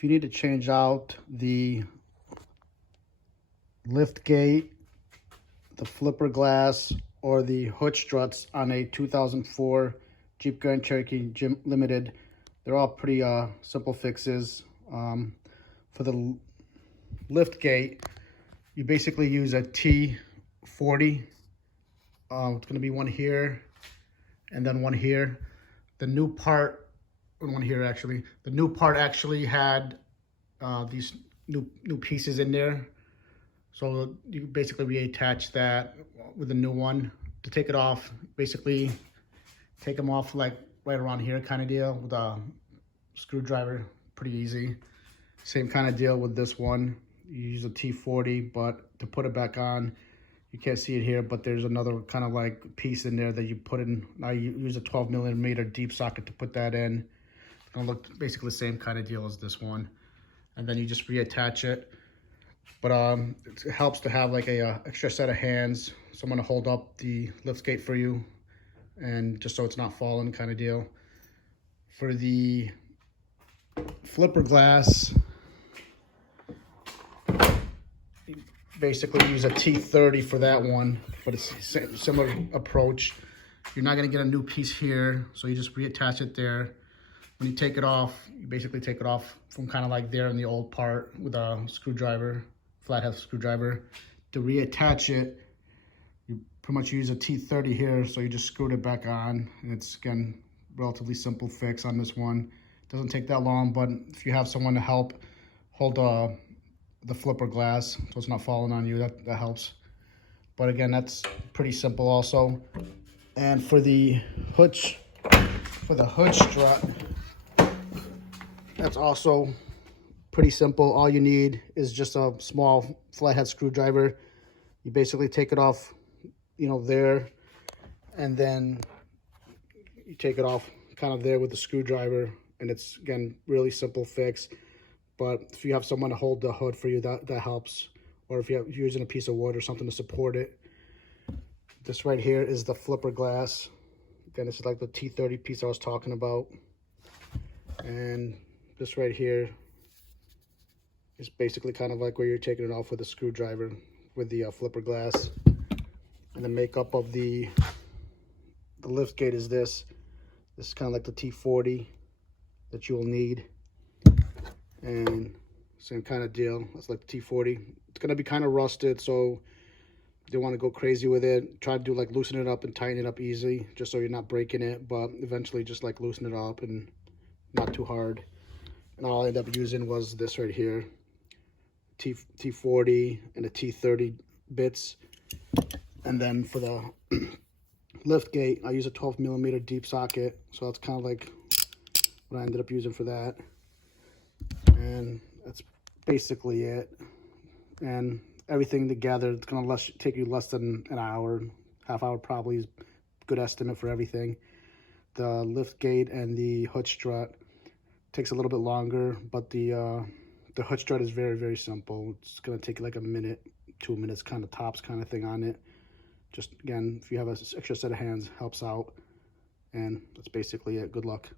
if you need to change out the lift gate, the flipper glass, or the hood struts on a 2004 Jeep Grand Cherokee Gym Limited, they're all pretty simple fixes. For the lift gate, you basically use a T40. It's going to be one here and then one here. The new part, one here actually. The new part actually had these new pieces in there. So you basically reattach that with the new one. To take it off, basically take them off like right around here kind of deal with a screwdriver, pretty easy. Same kind of deal with this one. You use a T40, but to put it back on, you can't see it here, but there's another kind of like piece in there that you put in. I use a 12mm deep socket to put that in. It's gonna look basically the same kind of deal as this one. And then you just reattach it. But it helps to have like a extra set of hands, someone to hold up the lift gate for you, and just so it's not falling kind of deal. For the flipper glass, you basically use a T30 for that one, but it's a similar approach. You're not gonna get a new piece here, so you just reattach it there. When you take it off, you basically take it off from kind of like there in the old part with a screwdriver, flathead screwdriver. To reattach it, you pretty much use a T30 here, so you just screwed it back on. And it's, again, relatively simple fix on this one. Doesn't take that long, but if you have someone to help hold the flipper glass so it's not falling on you, that helps. But again, that's pretty simple also. And for the hood strut, that's also pretty simple. All you need is just a small flathead screwdriver. You basically take it off, there, and then you take it off kind of there with the screwdriver, and it's, again, really simple fix. But if you have someone to hold the hood for you, that helps. Or if you're using a piece of wood or something to support it. This right here is the flipper glass. Again, this is like the T30 piece I was talking about. And this right here is basically kind of like where you're taking it off with a screwdriver with the flipper glass. And the makeup of the lift gate is this. This is kind of like the T40 that you will need. And same kind of deal. That's like the T40. It's going to be kind of rusted, so you don't want to go crazy with it. Try to do like loosen it up and tighten it up easy, just so you're not breaking it, but eventually just like loosen it up and not too hard. And all I ended up using was this right here, T40 and a T30 bits. And then for the lift gate, I use a 12mm deep socket, so that's kind of like what I ended up using for that. And that's basically it. And everything together, it's gonna take you less than an hour, half hour probably is a good estimate for everything. The lift gate and the hood strut takes a little bit longer, but the hood strut is very, very simple. It's gonna take like a minute, 2 minutes kind of tops kind of thing on it. Just, again, if you have an extra set of hands, helps out. And that's basically it. Good luck.